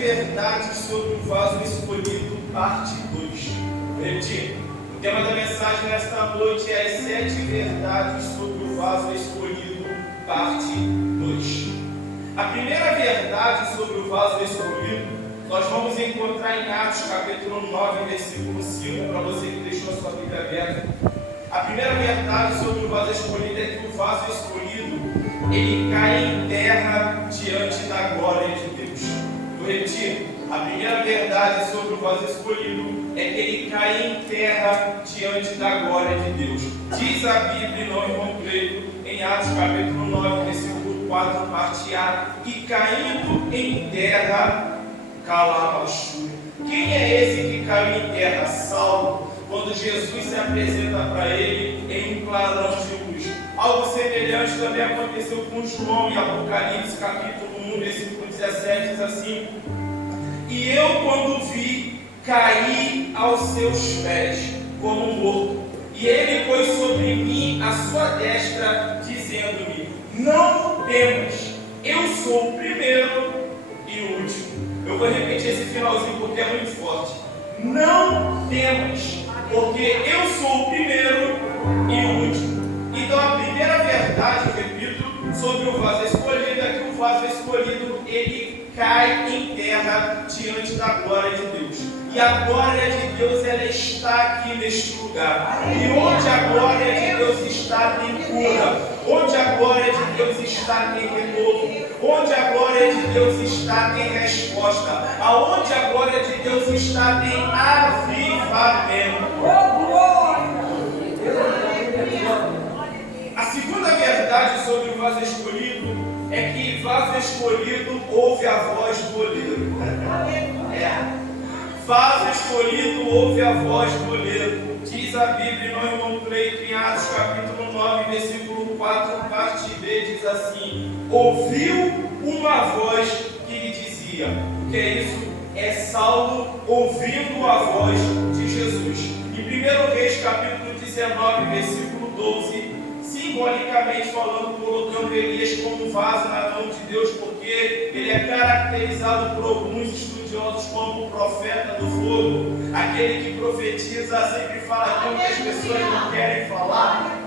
verdades sobre o vaso escolhido, parte 2. Vou repetir. O tema da mensagem nesta noite é as 7 verdades sobre o vaso escolhido, parte 2. A primeira verdade sobre o vaso escolhido, nós vamos encontrar em Atos capítulo 9, versículo 5, para você que deixou a sua Bíblia aberta. A primeira verdade sobre o vaso escolhido é que o vaso escolhido, ele cai em terra diante da glória de Deus. Vou repetir. A primeira verdade sobre o vaso escolhido é que ele cai em terra diante da glória de Deus. Diz a Bíblia, não irmão Cleito, em Atos capítulo 9, versículo 4, parte A, e caindo em terra, cala a chuva. Quem é esse que caiu em terra? Saulo, quando Jesus se apresenta para ele em um clarão de luz. Algo semelhante também aconteceu com João em Apocalipse capítulo 1, versículo 17, diz assim: e eu, quando vi, caí aos seus pés como morto, e ele pôs sobre mim a sua destra, dizendo-me: não temas, eu sou o primeiro e o último. Eu vou repetir esse finalzinho porque é muito forte. Não temas, porque eu sou o primeiro e o último. Então a primeira verdade, eu repito, sobre o vaso escolhido é que o vaso escolhido, ele cai em terra diante da glória de Deus. E a glória de Deus, ela está aqui neste lugar. E onde a glória de Deus está, tem cura. Onde a glória de Deus está, tem renovo. Onde a glória de Deus está, tem resposta. Aonde a glória de Deus está, tem avivamento. A segunda verdade sobre o vaso escolhido é que vaso escolhido ouve a voz do oleiro. Vaso escolhido ouve a voz do oleiro. Diz a Bíblia, não irmão Cleito, em Atos capítulo 9, versículo 4, parte B, diz assim: ouviu uma voz que lhe dizia. O que é isso? É Saulo ouvindo a voz de Jesus. Em 1 Reis capítulo 19, versículo 12, simbolicamente falando, colocando Elias como vaso na mão de Deus, porque ele é caracterizado por alguns estudiosos como o profeta do fogo, aquele que profetiza, sempre fala aquilo que as pessoas não querem falar,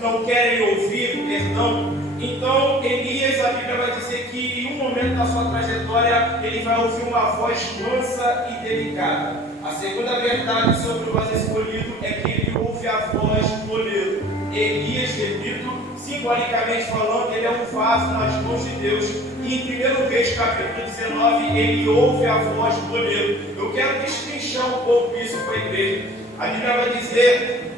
não querem ouvir, perdão. Então Elias, a Bíblia vai dizer que em um momento da sua trajetória ele vai ouvir uma voz mansa e delicada. A segunda verdade sobre o vaso escolhido é que ele ouve a voz do oleiro. Elias, repito, simbolicamente falando, ele é um vaso nas mãos de Deus. E em 1 Reis capítulo 19, ele ouve a voz do oleiro. Eu quero destrinchar um pouco isso com a igreja. A Bíblia vai dizer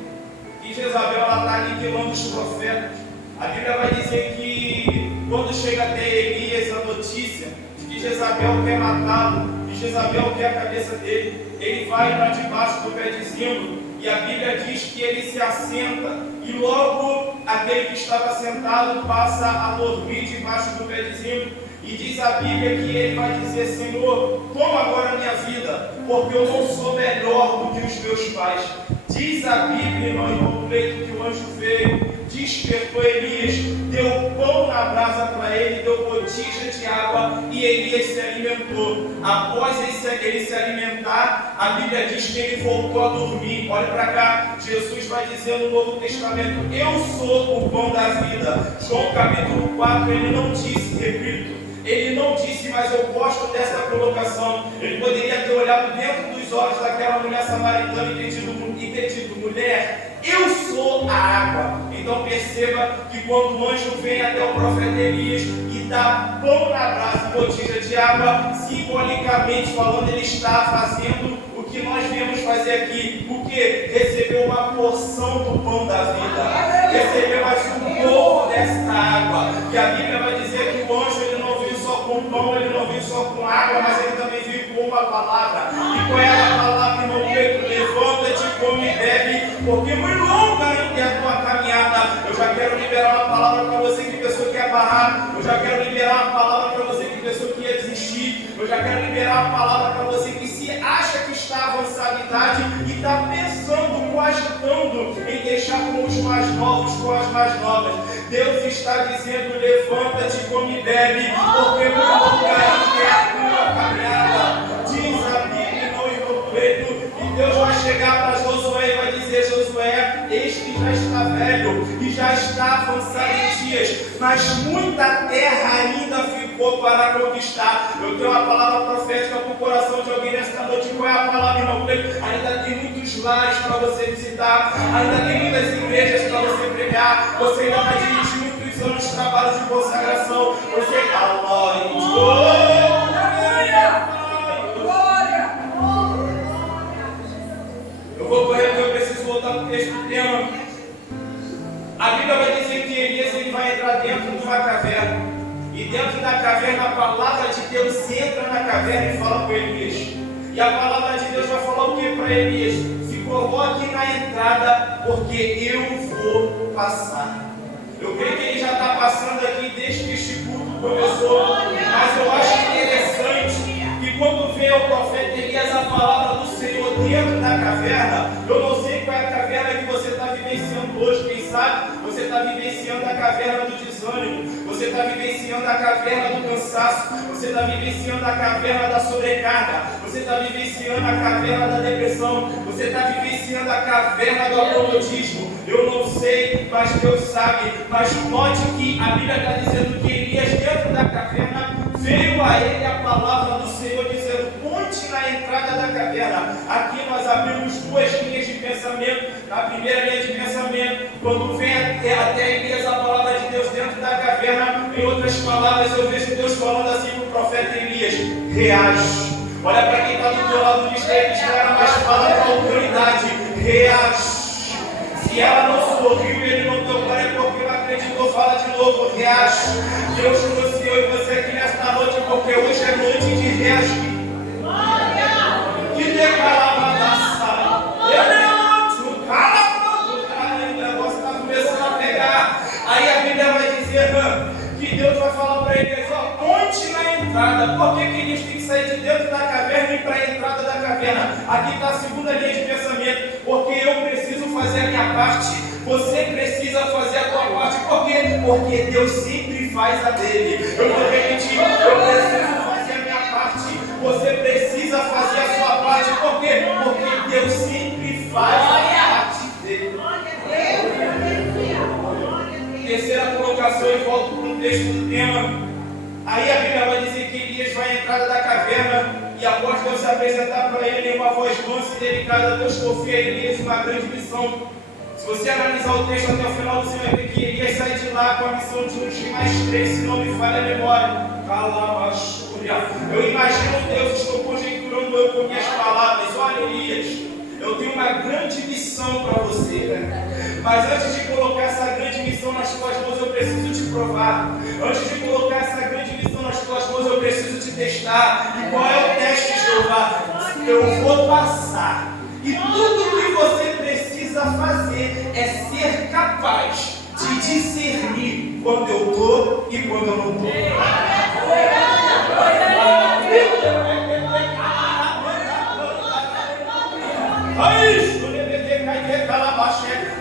que Jezabel está aniquilando os profetas. A Bíblia vai dizer que quando chega até Elias a notícia de que Jezabel quer matá-lo, que Jezabel quer a cabeça dele, ele vai para debaixo do pé de zimbro. E a Bíblia diz que ele se assenta, e logo aquele que estava sentado passa a dormir debaixo do pé de zimbro. E diz a Bíblia que ele vai dizer: Senhor, toma agora a minha vida, porque eu não sou melhor do que os meus pais. Diz a Bíblia, irmão Cleito, que o anjo veio, despertou Elias, deu pão na brasa para ele, deu botija de água, e Elias se alimentou. Após ele se alimentar, a Bíblia diz que ele voltou a dormir. Olha para cá, Jesus vai dizer no Novo Testamento: eu sou o pão da vida. João capítulo 4, ele não disse, repito, ele não disse, mas eu gosto dessa colocação. Ele poderia ter olhado dentro dos olhos daquela mulher samaritana e ter dito: mulher, eu sou a água. Então perceba que quando o anjo vem até o profeta Elias e dá pão na brasa e botija de água, simbolicamente falando, ele está fazendo o que nós viemos fazer aqui. O que? Recebeu uma porção do pão da vida. Recebeu mais um pouco desta água. E a Bíblia vai dizer que o anjo, ele não veio só com pão, ele não veio só com água, mas ele também veio com uma palavra. E qual é a palavra, irmão Pedro? Levanta-te, come e bebe, porque muito longa ainda é a tua caminhada. Eu já quero liberar uma palavra para você que pensou que ia parar. Eu já quero liberar uma palavra para você que pensou que ia desistir. Eu já quero liberar uma palavra para você que se acha que está avançada em idade e está pensando, cogitando em deixar com os mais novos, com as mais novas. Deus está dizendo: levanta-te, come e bebe, porque muito longa ainda é a tua caminhada. mas muita terra ainda ficou para conquistar. Eu tenho uma palavra profética para o coração de alguém nesta noite. Qual é a palavra, irmão? Ainda tem muitos lares para você visitar, ainda tem muitas igrejas para você pregar, você ainda vai dirigir muitos anos de trabalho de consagração. Você eu vou correr porque eu preciso voltar para o texto do tema. A Bíblia vai dizer que Elias ele vai entrar dentro de uma caverna. E dentro da caverna a palavra de Deus entra na caverna e fala com Elias. E a palavra de Deus vai falar o que para Elias? Se coloque na entrada, porque eu vou passar. Eu creio que ele já está passando aqui desde que este culto começou. Mas eu acho interessante que quando veio o profeta Elias a palavra do Senhor dentro da caverna, eu não sei qual é a caverna que você está vivenciando hoje, quem sabe você está vivenciando a caverna do desânimo, você está vivenciando a caverna do cansaço, você está vivenciando a caverna da sobrecarga, você está vivenciando a caverna da depressão, você está vivenciando a caverna do acomodismo. Eu não sei, mas Deus sabe. Mas note que a Bíblia está dizendo que Elias dentro da caverna veio a ele a palavra do Senhor dizendo: ponte na entrada da caverna. Aqui nós abrimos duas linhas de pensamento. Na primeira linha de pensamento, quando vem até Elias a palavra de Deus dentro da caverna, em outras palavras eu vejo Deus falando assim para o profeta Elias: reage. Olha para quem está do teu lado, diz que ele espera, mas fala com autoridade: reage. Se ela não sorriu e ele não tocou, é porque não acreditou. Fala de novo: reage. Deus trouxe eu e você aqui nesta noite, porque hoje é noite de reagir. Que declarava da sala. O negócio está começando a pegar. Aí a Bíblia vai dizer que Deus vai falar para eles: ó, ponte na entrada. Por que eles têm que sair de dentro da caverna e ir para a entrada da caverna? Aqui está a segunda linha de pensamento. Porque eu preciso fazer a minha parte, você precisa fazer a tua parte. Por quê? Porque Deus sempre faz a dele. Eu vou repetir: eu preciso fazer a minha parte, você precisa fazer a sua parte. Por quê? Porque Deus sempre faz a parte dele. Terceira colocação, e volto para o texto do tema. Aí a Bíblia vai dizer que Elias vai à entrada da caverna, e após Deus se apresentar para ele em uma voz mansa e delicada, Deus confia a Elias uma grande missão. Se você analisar o texto até o final, você vai ver que Elias sai de lá com a missão de ungir mais 3, se não me falha a memória. Calabachúria. Eu imagino Deus, estou conjecturando eu com minhas palavras: olha, Elias, eu tenho uma grande missão para você, mas antes de colocar essa grande missão nas tuas mãos, eu preciso te provar. Antes de colocar essa grande missão nas tuas mãos, eu preciso te testar. E qual é o teste, Jeová? Eu vou passar. E tudo que você precisa fazer é ser capaz de discernir quando eu estou e quando eu não estou.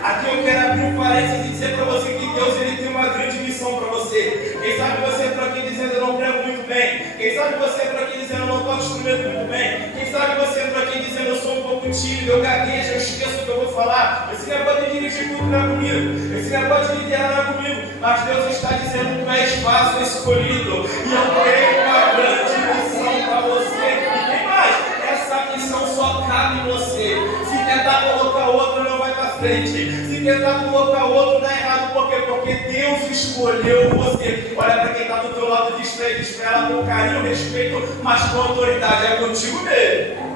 Aqui eu quero abrir um parênteses e dizer para você que Deus ele tem uma grande missão para você. Quem sabe você para aqui dizendo: eu não prego muito bem. Quem sabe você para aqui dizendo: eu não toco instrumento muito bem. Quem sabe você para aqui dizendo: eu sou um pouco tímido, eu gaguejo, eu esqueço o que eu vou falar. Esse negócio de dirigir tudo não é comigo, esse negócio de liderar não é comigo. Mas Deus está dizendo que tu és vaso escolhido, e eu tenho uma grande missão para você. E tem mais: essa missão só cabe em você. Se tentar colocar outra, não vai para frente. Se tentar colocar outro, dá errado. Por quê? Porque Deus escolheu você. Olha para quem está do teu lado, diz para ela com carinho, respeito, mas com autoridade. É contigo mesmo.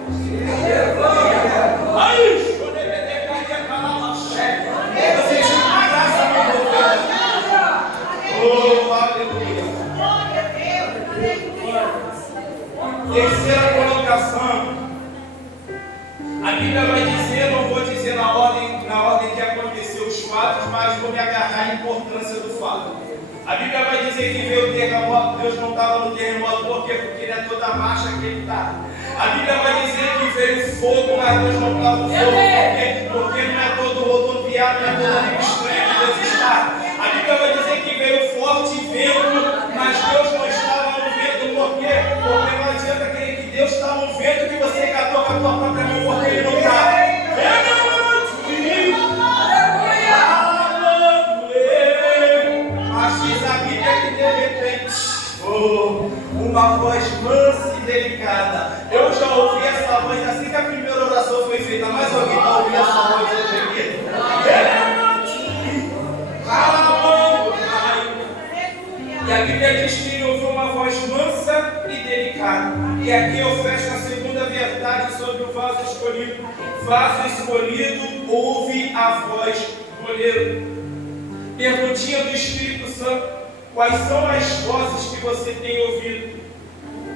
Aí, você tinha uma graça no governo. Oh, aleluia. Terceira colocação. A Bíblia vai dizer, não vou dizer na ordem que aconteceu os fatos, mas vou me agarrar à importância do fato. A Bíblia vai dizer que veio o terremoto, Deus não estava no terremoto. Por quê? Porque ele é toda a marcha que ele está. A Bíblia vai dizer que veio fogo, mas Deus não estava no fogo. Por quê? Porque não é todo rodoviário, não é toda língua estranha que Deus está. A Bíblia vai dizer que veio forte vento, mas Deus não estava no vento. Por quê? Porque não adianta querer que Deus está no vento que você catou com a tua própria mão, porque ele não está. Mas diz a delicada. Eu já ouvi essa voz assim que a primeira oração foi feita. Mas alguém está ouvindo essa voz hoje aqui? E a Bíblia diz que ele ouviu uma voz mansa e delicada. E aqui eu fecho a segunda verdade sobre o vaso escolhido. Vaso escolhido ouve a voz do oleiro. Perguntinha do Espírito Santo: quais são as vozes que você tem ouvido?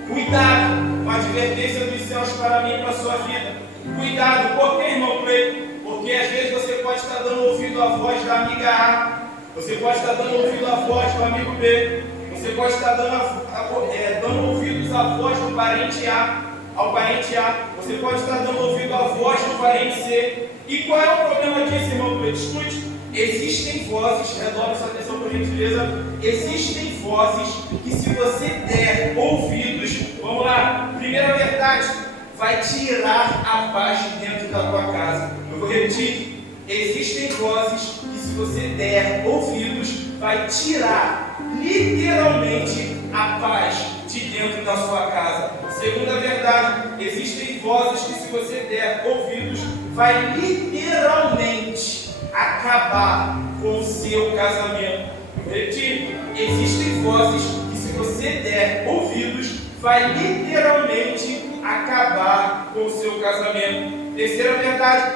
Cuidado, uma advertência dos céus para mim e para a sua vida. Cuidado, por que, irmão Cleiton? Porque às vezes você pode estar dando ouvido à voz da amiga A, você pode estar dando ouvido à voz do amigo B, você pode estar dando ouvidos à voz do parente A, ao parente A, você pode estar dando ouvido à voz do parente C. E qual é o problema disso, irmão Cleiton? Escute, existem vozes, redobre sua atenção por gentileza, existem vozes que se você der ouvidos, vamos lá, primeira verdade, vai tirar a paz de dentro da tua casa. Eu vou repetir, existem vozes que se você der ouvidos, vai tirar literalmente a paz de dentro da sua casa. Segunda verdade, existem vozes que se você der ouvidos, vai literalmente acabar com o seu casamento. Vou repetir, existem vozes que se você der ouvidos, vai literalmente acabar com o seu casamento. Terceira verdade,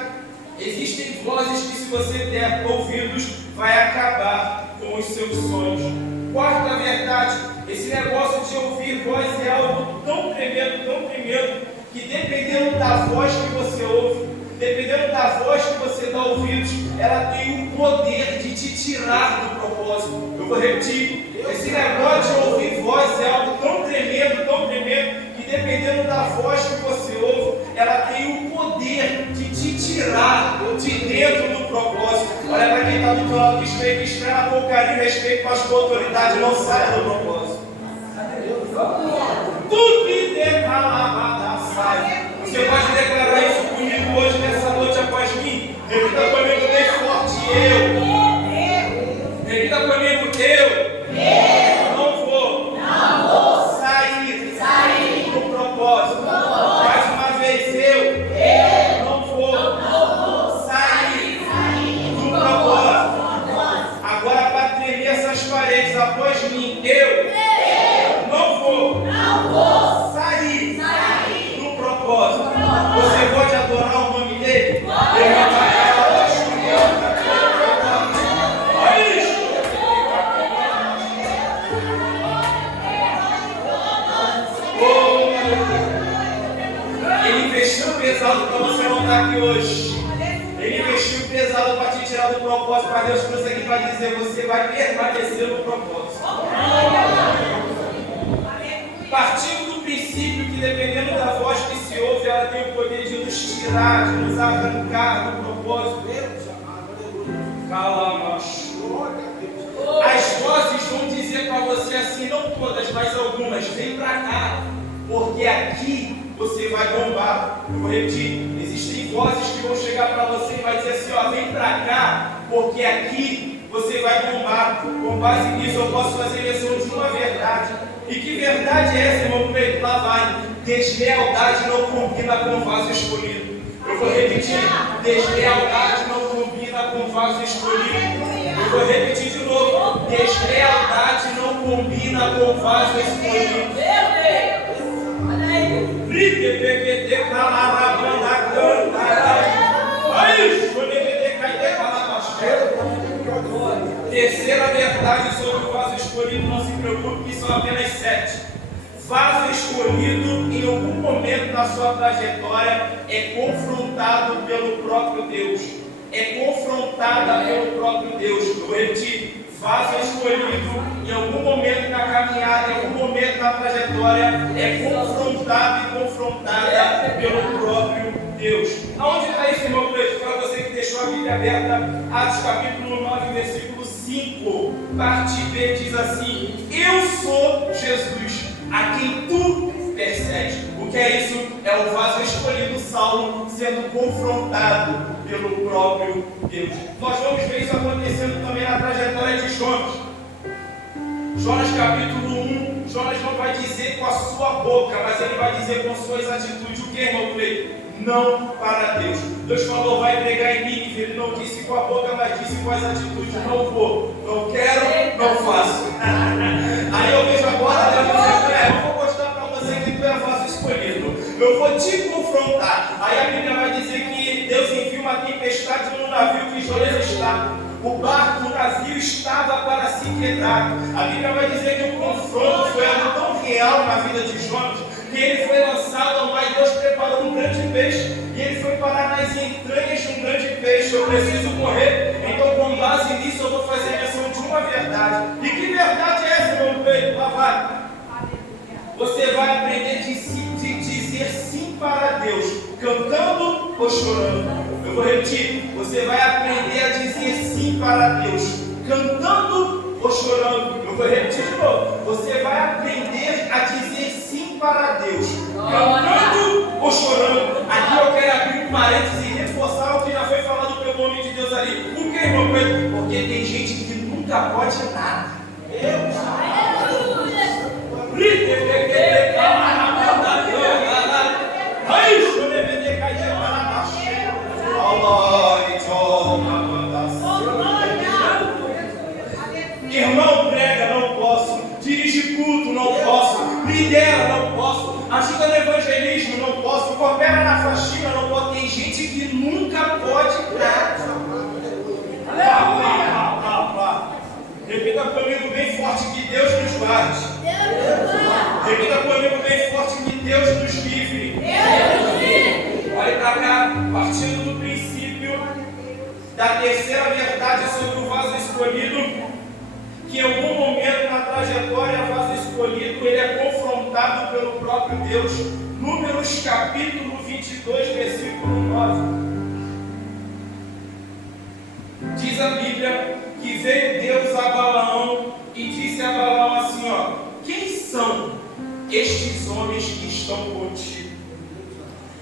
existem vozes que se você der ouvidos, vai acabar com os seus sonhos. Quarta verdade, esse negócio de ouvir voz é algo tão tremendo, que dependendo da voz que você ouve, dependendo da voz que você dá ouvidos, ela tem o poder de te tirar do propósito. Eu vou repetir, esse negócio de ouvir voz é algo tão tremendo, que dependendo da voz que você ouve, ela tem o poder de te tirar de dentro do propósito. Olha para quem está do teu lado, que espera com carinho, respeito, mas com autoridade, não saia do propósito. Tudo que decalada sai. Você pode declarar isso comigo hoje, nessa noite após mim. Repita comigo bem forte, eu. Repita comigo, eu não vou sair do propósito. Mais uma vez, eu não vou sair do propósito. Agora, para tremer essas paredes após mim, eu não vou sair do propósito. Você pode adorar o nome dele? Ele investiu pesado para você não estar aqui hoje. Ele investiu pesado para te tirar do propósito, para Deus trouxe aqui para dizer: você vai permanecer no propósito. Partindo do princípio que, dependendo da voz que se ouve, ela tem o poder de nos tirar, de nos arrancar do propósito. Calamacho. As vozes vão dizer para você assim, não todas, mas algumas: vem para cá, porque aqui você vai bombar. Eu vou repetir, existem vozes que vão chegar para você e vai dizer assim, ó, vem para cá, porque aqui você vai bombar. Com base nisso eu posso fazer menção de uma verdade. E que verdade é essa, irmão Cleiton? Lá vai. Deslealdade não combina com vaso escolhido. Eu vou repetir, deslealdade não combina com vaso escolhido. Eu vou repetir de novo, deslealdade não combina com vaso escolhido. Terceira verdade sobre o vaso escolhido, não se preocupe que são apenas 7. Vaso escolhido, em algum momento da sua trajetória, é confrontado pelo próprio Deus. É confrontada pelo próprio Deus. Eu vou repetir. Vaso escolhido, em algum momento da caminhada, em algum momento da trajetória, é confrontado e confrontada pelo próprio Deus. Aonde está isso, irmão Cleiton? Para você que deixou a Bíblia aberta, Atos capítulo 9, versículo 5, parte B, diz assim: eu sou Jesus, a quem tu persegues. O que é isso? É o vaso escolhido, Saulo, sendo confrontado pelo próprio Deus. Nós vamos ver isso acontecendo também na trajetória de Jonas. Jonas capítulo 1, Jonas não vai dizer com a sua boca, mas ele vai dizer com suas atitudes. O que, irmão Cleiton? Não para Deus. Deus falou, vai pregar em Nínive. Ele não disse com a boca, mas disse com as atitudes. Não vou, não quero, não faço. Aí eu vejo agora Deus dizendo, eu vou mostrar para você que tu é vaso escolhido. Eu vou te confrontar. Aí a Bíblia vai dizer que Deus envia uma tempestade no navio que Jonas está. O barco, o navio estava para se quebrar. A Bíblia vai dizer que o confronto foi algo tão real na vida de Jonas, que ele foi lançado ao mar e Deus preparou um grande peixe. E ele foi parar nas entranhas de um grande peixe. Eu preciso morrer. Então, com base nisso, eu vou fazer menção de uma verdade. E que verdade é essa, meu peito? Lá vai. Você vai aprender a dizer sim para Deus, cantando ou chorando. Eu vou repetir. Você vai aprender a dizer sim para Deus, cantando ou chorando. Eu vou repetir de novo. Você vai aprender a dizer sim para Deus, cantando ou chorando. Aqui eu quero abrir um parênteses e reforçar o que já foi falado pelo homem de Deus ali. Por que, irmão? Porque tem gente que nunca pode nada. Irmão, prega, não posso. Dirige culto, não posso. Lidera, não posso. Ajuda no evangelismo, não posso. Coopera na faxina, não posso. Tem gente que nunca pode nada. Repita comigo bem forte que Deus nos guarde. Repita comigo bem forte que Deus nos livre. Olha para cá, partindo do princípio da terceira verdade sobre o vaso escolhido, que em algum momento na trajetória o vaso escolhido ele é confrontado pelo próprio Deus. Números capítulo 22, versículo 9. Diz a Bíblia que veio Deus a Balaão e disse a Balaão assim, quem são estes homens que estão contigo?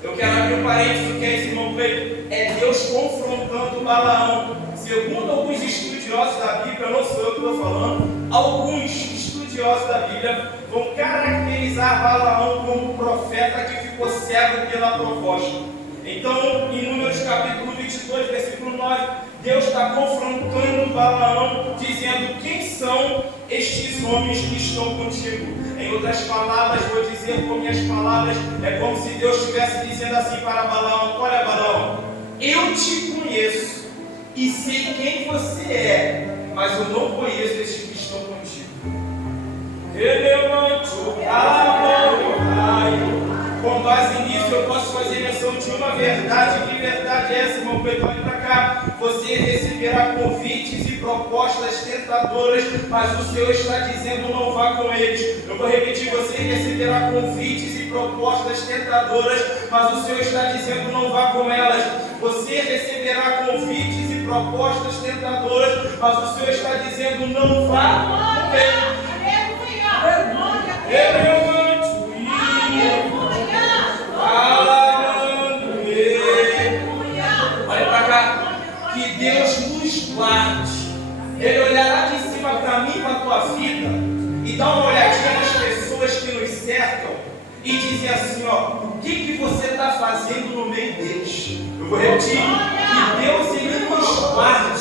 Eu quero abrir um parênteses, o que é esse, irmão Cleiton? É Deus confrontando Balaão. Segundo alguns estudiosos da Bíblia, não sou eu que estou falando, alguns estudiosos da Bíblia vão caracterizar Balaão como um profeta que ficou cego pela proposta. Então, em Números capítulo 22, versículo 9, Deus está confrontando Balaão, dizendo quem são estes homens que estão contigo. Em outras palavras, vou dizer com minhas palavras, é como se Deus estivesse dizendo assim para Balaão, olha Balaão, eu te conheço e sei quem você é, mas eu não conheço estes que estão contigo. Com base nisso, eu posso fazer menção de uma verdade. Que verdade é essa, irmão Pedro? Olha para cá. Você receberá convites e propostas tentadoras, mas o Senhor está dizendo não vá com eles. Eu vou repetir, você receberá convites e propostas tentadoras, mas o Senhor está dizendo não vá com elas. Você receberá convites e propostas tentadoras, mas o Senhor está dizendo não vá com eles. Olha para cá, que Deus nos guarde. Ele olhará de cima para mim, para a tua vida, e dá uma olhadinha nas pessoas que nos cercam e dizer assim, o que você está fazendo no meio deles? Eu vou repetir, que Deus ele nos guarde.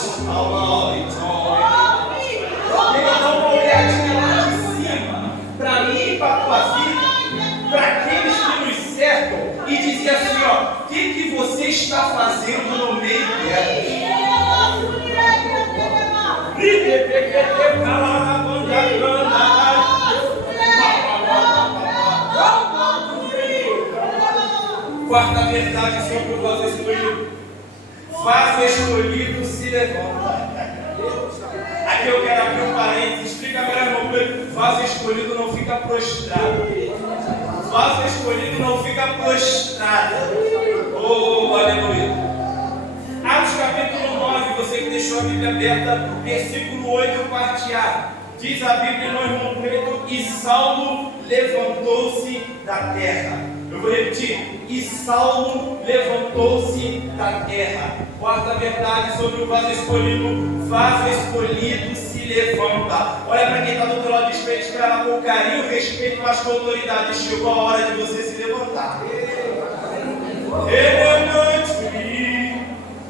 Ele dá uma olhadinha lá de cima para mim e para a tua vida, para aqueles que nos cercam, e dizer assim, o que você está fazendo no meio deles? Quarta verdade sobre o vaso escolhido. Vaso escolhido se levanta. Aqui eu quero abrir um parênteses. Explica melhor, irmão. Vaso escolhido não fica prostrado. Vaso escolhido não fica prostrado. Oh, aleluia. Atos capítulo 9, você que deixou a Bíblia aberta, versículo 8, parte A. Diz a Bíblia, no irmão Pedro, e Saulo levantou-se da terra. Eu vou repetir, e Saulo levantou-se da terra. Quarta verdade sobre o vaso escolhido se levanta. Olha para quem está do outro lado do espelho, espera com carinho, respeito, mas com autoridade. Chegou a hora de você se levantar. Elevante-me,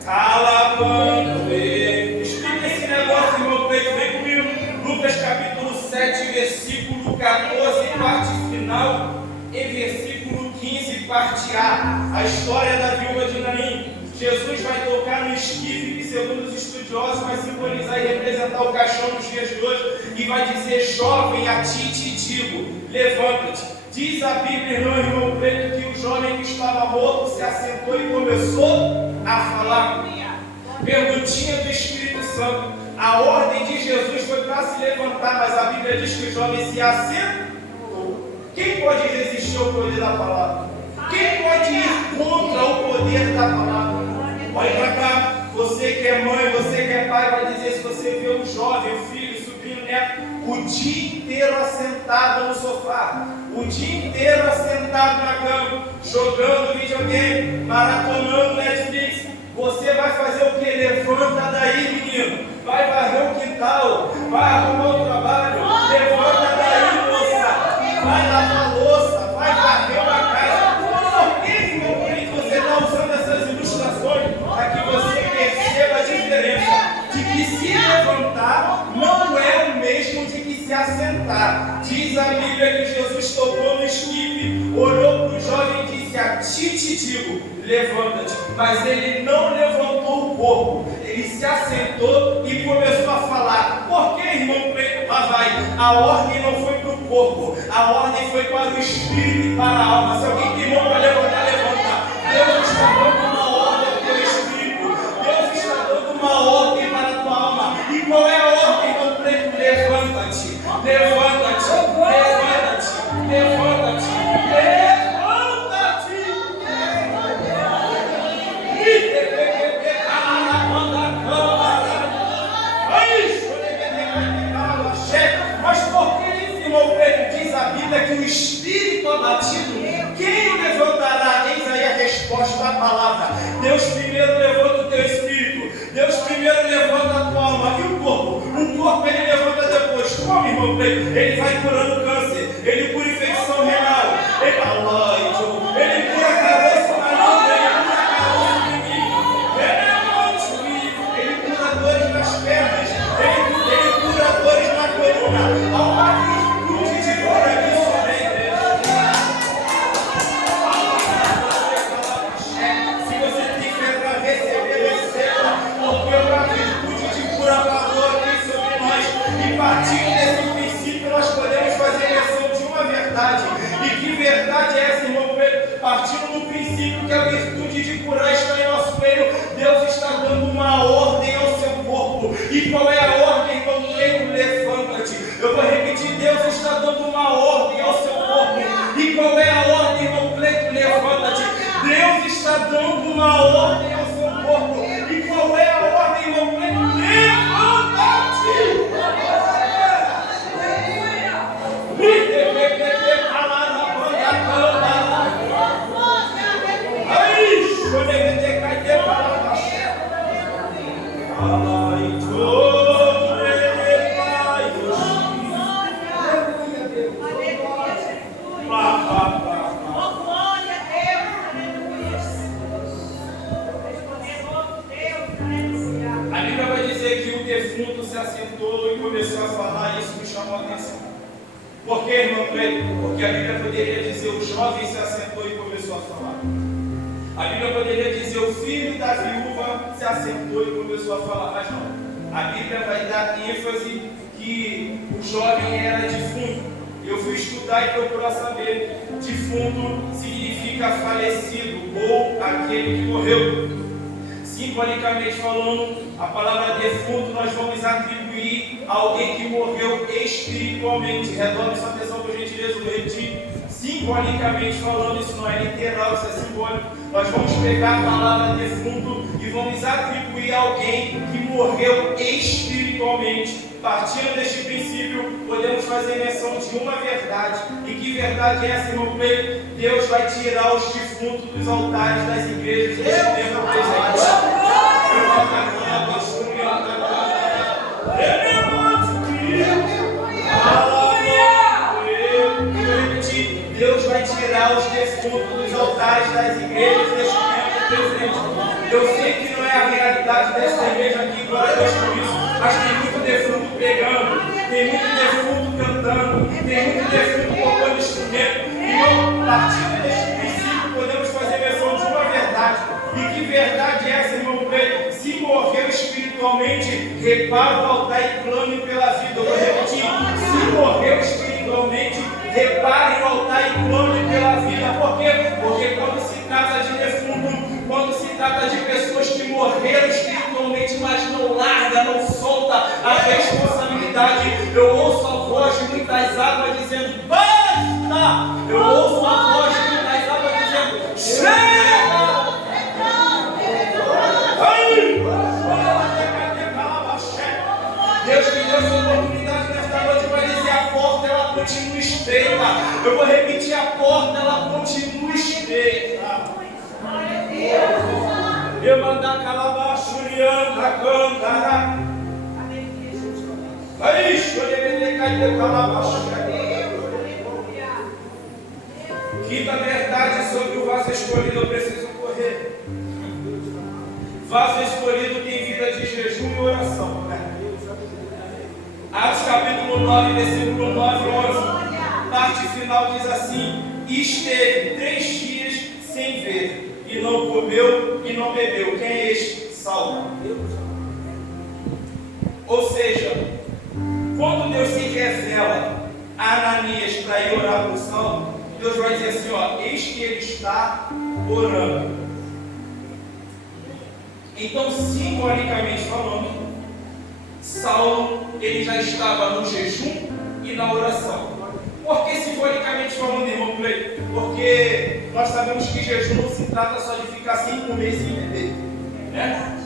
calabando-me. Explica esse negócio, irmão Cleito, vem comigo. Lucas capítulo 7, versículo 14, parte final, e versículo 15, parte A. A história da viúva de Naim. Jesus vai tocar no esquife que, segundo os estudiosos, vai simbolizar e representar o caixão dos dias de hoje, e vai dizer: jovem, a ti te digo, levanta-te. Diz a Bíblia, irmão Cleito, que o jovem que estava morto se assentou e começou a falar. Perguntinha do Espírito Santo. A ordem de Jesus foi para se levantar, mas a Bíblia diz que o jovem se assentou. Quem pode resistir ao poder da palavra? Quem pode ir contra o poder da palavra? Olha para cá, você que é mãe, você que é pai, vai dizer: se você vê um jovem, um filho, sobrinho, neto, o dia inteiro assentado no sofá, o dia inteiro assentado na cama, jogando videogame, maratonando Netflix, você vai fazer o que? Levanta daí, menino, vai varrer o quintal, vai arrumar o trabalho, levanta daí, moça, vai lavar a louça, vai varrer uma casa. Por que, irmão, você está usando essas ilustrações para que você perceba a diferença de que se levantar não é o mesmo de que se assentar? Diz a Bíblia que Jesus tocou no esquife, olhou para o jovem e disse: a ti te digo, levanta-te. Mas ele não levantou o corpo, ele se assentou e começou a falar. Por que, irmão Cleito? Lá vai. A ordem não foi para o corpo, a ordem foi para o espírito e para a alma. Se alguém tem mão para levantar, levanta. Deus está dando uma ordem para o teu espírito, Deus está dando uma ordem para a tua alma. E qual é a ordem, irmão Cleito? Levanta-te, levanta-te, levanta-te, levanta-te, levanta-te. Mas por que isso, irmão Pedro? Diz a Bíblia que o espírito abatido, quem o levantará? Eis aí a resposta à palavra. Deus primeiro levanta o teu espírito, Deus primeiro levanta a tua alma. E o corpo? O corpo ele levanta depois. Como, irmão Pedro? Ele vai curando câncer, ele cura infecção renal, ele cura caroço na língua, ele cura dores nas pernas, ele cura dores na coluna. Há uma virtude de cura aqui sobre a igreja. Se você tem fé para receber, receba, porque uma virtude de cura falou aqui sobre nós. E partindo desse princípio, nós podemos fazer menção de uma verdade. E que verdade é essa, irmão Pedro? Partindo do princípio que a virtude de curar está em nosso meio, Deus está dando uma ordem ao seu corpo. E qual é a ordem, irmão Pedro? Levanta-te. Eu vou repetir: Deus está dando uma ordem ao seu corpo. E qual é a ordem, irmão Cleito? Levanta-te. Deus está dando uma ordem ao seu corpo. E qual é a ordem, irmão Cleito? Levanta-te. A Bíblia vai dizer que o defunto se assentou e começou a falar, e isso me chamou a atenção. Por que, irmão Cleito? Porque a Bíblia poderia dizer: o jovem se assentou e começou a falar. A Bíblia poderia dizer: o filho da viúva se assentou e começou a falar. Mas não. A Bíblia vai dar ênfase que o jovem era defunto. Eu fui estudar e procurar saber. Defunto significa falecido ou aquele que morreu. Simbolicamente falando, a palavra defunto nós vamos atribuir a alguém que morreu espiritualmente. Redobre sua atenção, por gentileza, vou repetir. Simbolicamente falando, isso não é literal, isso é simbólico. Nós vamos pegar a palavra defunto e vamos atribuir a alguém que morreu espiritualmente. Partindo deste princípio, podemos fazer menção de uma verdade. E que verdade é essa, irmão Pedro? Deus vai tirar os defuntos dos altares das igrejas deste tempo presente. tirar os defuntos dos altares das igrejas neste tempo presente. Eu sei que não é a realidade desta igreja aqui, glória a Deus por isso, mas tem muito defunto pregando, tem muito defunto cantando, tem muito defunto tocando instrumento. Então, partindo deste princípio, podemos fazer menção de uma verdade. E que verdade é essa, irmão Pedro? Se morreu espiritualmente, repara o altar e clame pela vida. Eu vou repetir: se morreu espiritualmente, repare o altar e clame pela vida. Por quê? Porque quando se trata de defunto, quando se trata de pessoas que morreram espiritualmente, mas não larga, não solta a responsabilidade, eu ouço a voz de muitas águas dizendo: basta! Eu ouço a voz de muitas águas dizendo: chega! Deus me deu essa oportunidade nesta noite para dizer: a porta ela continua estreita. Eu vou repetir: a porta ela continua estreita. Eu mandar calabachurianda cantará. Aí, choremente cai calabachurianda. Quinta verdade sobre o vaso escolhido, eu preciso correr. Vaso escolhido tem vida de jejum e oração. Atos capítulo 9, versículo 9 e 11. Parte final diz assim: e esteve 3 dias sem ver, e não comeu e não bebeu. Quem é este? Saulo. Ou seja, quando Deus se revela a Ananias para ir orar para o Saulo, Deus vai dizer assim: ó, eis que ele está orando. Então, simbolicamente falando, Saulo, ele já estava no jejum e na oração. Por que simbolicamente falando, irmão Cleiton? Porque nós sabemos que jejum não se trata só de ficar sem comer e sem beber, né?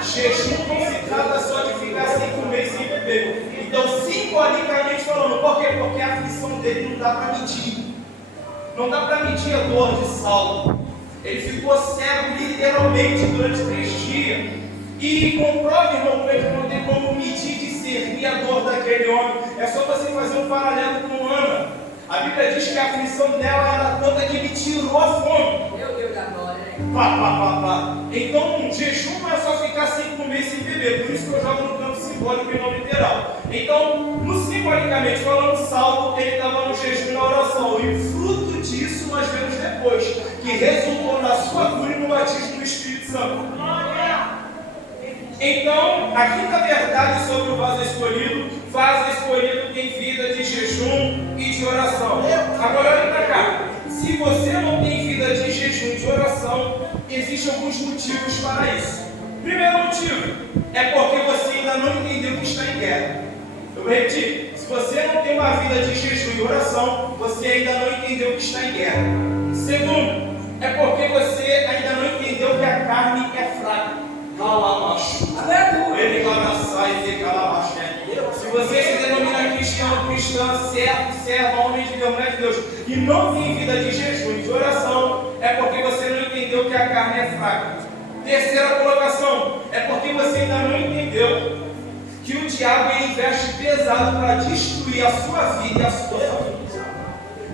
Jejum não se trata só de ficar sem comer e sem beber. Então, simbolicamente falando, por quê? Porque a aflição dele não dá para medir. Não dá para medir a dor de Saulo. Ele ficou cego literalmente durante 3 dias. E comprove, irmão, que não tem como medir, discernir a dor daquele homem. É só você fazer um paralelo com Ana. A Bíblia diz que a aflição dela era tanta que me tirou a fome. Meu Deus da glória, né? Então, jejum não é só ficar sem comer e sem beber. Por isso que eu jogo no campo simbólico e não literal. Então, no simbolicamente falando, Saulo, ele estava no jejum e na oração. E o fruto disso nós vemos depois, que resultou na sua cura e no batismo do Espírito Santo. Então, a quinta verdade sobre o vaso escolhido tem vida de jejum e de oração. Agora olha para cá: se você não tem vida de jejum e de oração, existem alguns motivos para isso. Primeiro motivo é porque você ainda não entendeu que está em guerra. Eu vou repetir: se você não tem uma vida de jejum e oração, você ainda não entendeu que está em guerra. Segundo, é porque você ainda não entendeu que a carne é fraca. Se você se denomina cristã, servo, homem de Deus, mulher de Deus, e não tem vida de jejum e de oração, é porque você não entendeu que a carne é fraca. Terceira colocação, é porque você ainda não entendeu que o diabo ele investe pesado para destruir a sua vida e a sua família.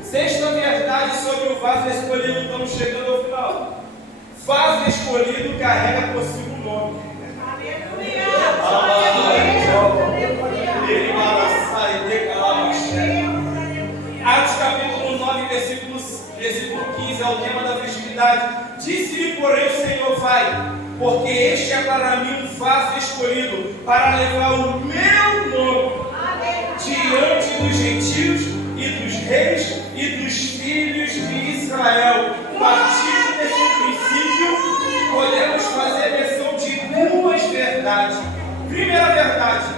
Sexta verdade sobre o vaso escolhido, estamos chegando ao final. Vaso escolhido carrega consigo um nome. Atos capítulo 9, versículo 15 é o tema da festividade. Disse-lhe, porém, o Senhor: vai, porque este é para mim um vaso escolhido para levar o meu nome diante dos gentios e dos reis e dos filhos de Israel. Partindo desse princípio, podemos fazer menção de 2 verdades. Primeira verdade: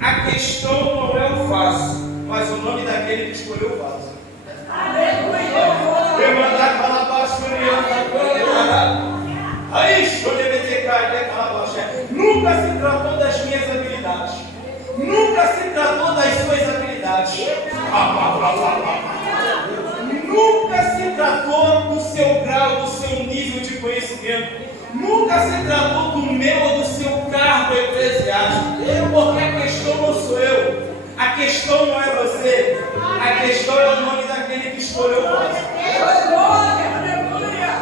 a questão não é o vaso, mas o nome daquele que escolheu o vaso. Nunca se tratou das minhas habilidades, nunca se tratou das suas habilidades, nunca se tratou do seu grau, do seu nível de conhecimento, nunca se tratou do meu ou do seu cargo eclesiástico, porque a questão não sou eu, A questão não é você, a questão é o nome daquele que escolheu você.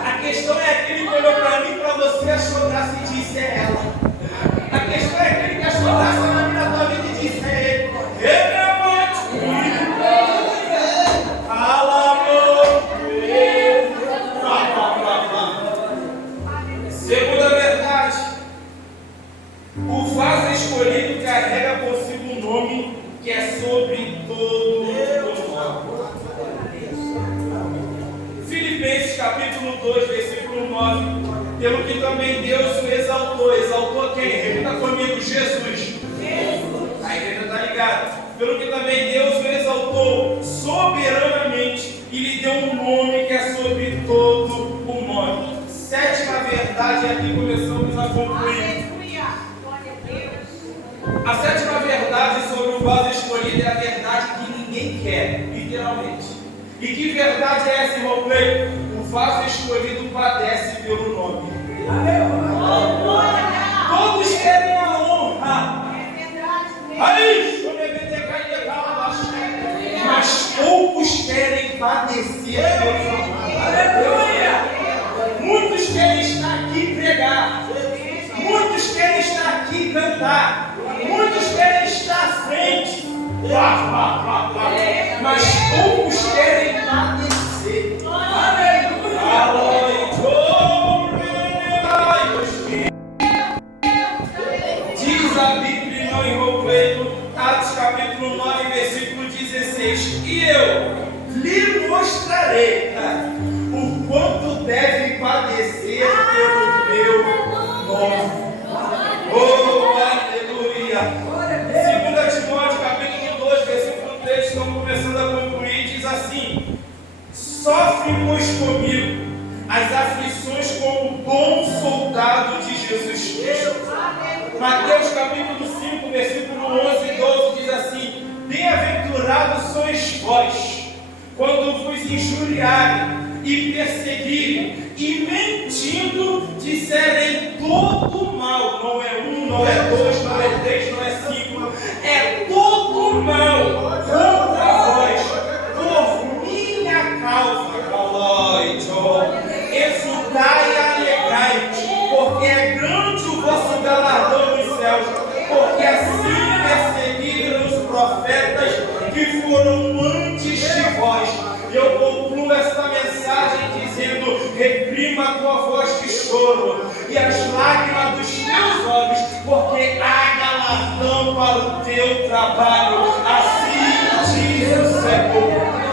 A questão é aquele que olhou para mim, para você, achou graça e disse: é ela. A questão é aquele que achou graça na tua vida e disse: é ele. Segunda verdade, o vaso escolhido carrega consigo um nome que é sobre todo o nome. Filipenses capítulo 2, versículo 9. Pelo que também Deus o exaltou. Exaltou quem? Repita comigo: Jesus. A igreja está ligada. Pelo que também Deus o exaltou soberanamente e lhe deu um nome que é sobre todo o nome. Sétima verdade, aqui começamos a concluir. A sétima verdade sobre o vaso escolhido é a verdade que ninguém quer, literalmente. E que verdade é essa, irmão Cleio? O vaso escolhido padece pelo nome. Todos querem a honra. Mas poucos querem padecer pelo nome. Muitos querem estar aqui e pregar. Muitos querem estar aqui e cantar. Muitos querem estar à frente. Mas poucos querem padecer. Diz a Bíblia, irmão e Robledo, Atos capítulo 9, versículo 16. E eu lhe mostrarei o quanto deve padecer pelo meu nome. Oh, aleluia! 2 Timóteo capítulo 2, versículo 3, estamos começando a concluir, diz assim: sofre, pois, comigo as aflições como bom soldado de Jesus Cristo. Mateus capítulo 5, versículo 11 e 12 diz assim: bem-aventurados sois vós, quando vos injuriarem e perseguirem, e mentindo disserem todo mal. Não é um, não é dois, não é três, não é cinco, é todo mal contra vós, por minha causa. Exultai e alegrai-vos, porque é grande o vosso galardão nos céus, porque assim perseguiram os profetas que foram antes de vós. Eu concluo esta mensagem dizendo: reprima a tua voz de choro e as lágrimas dos teus olhos, porque há galardão para o teu trabalho.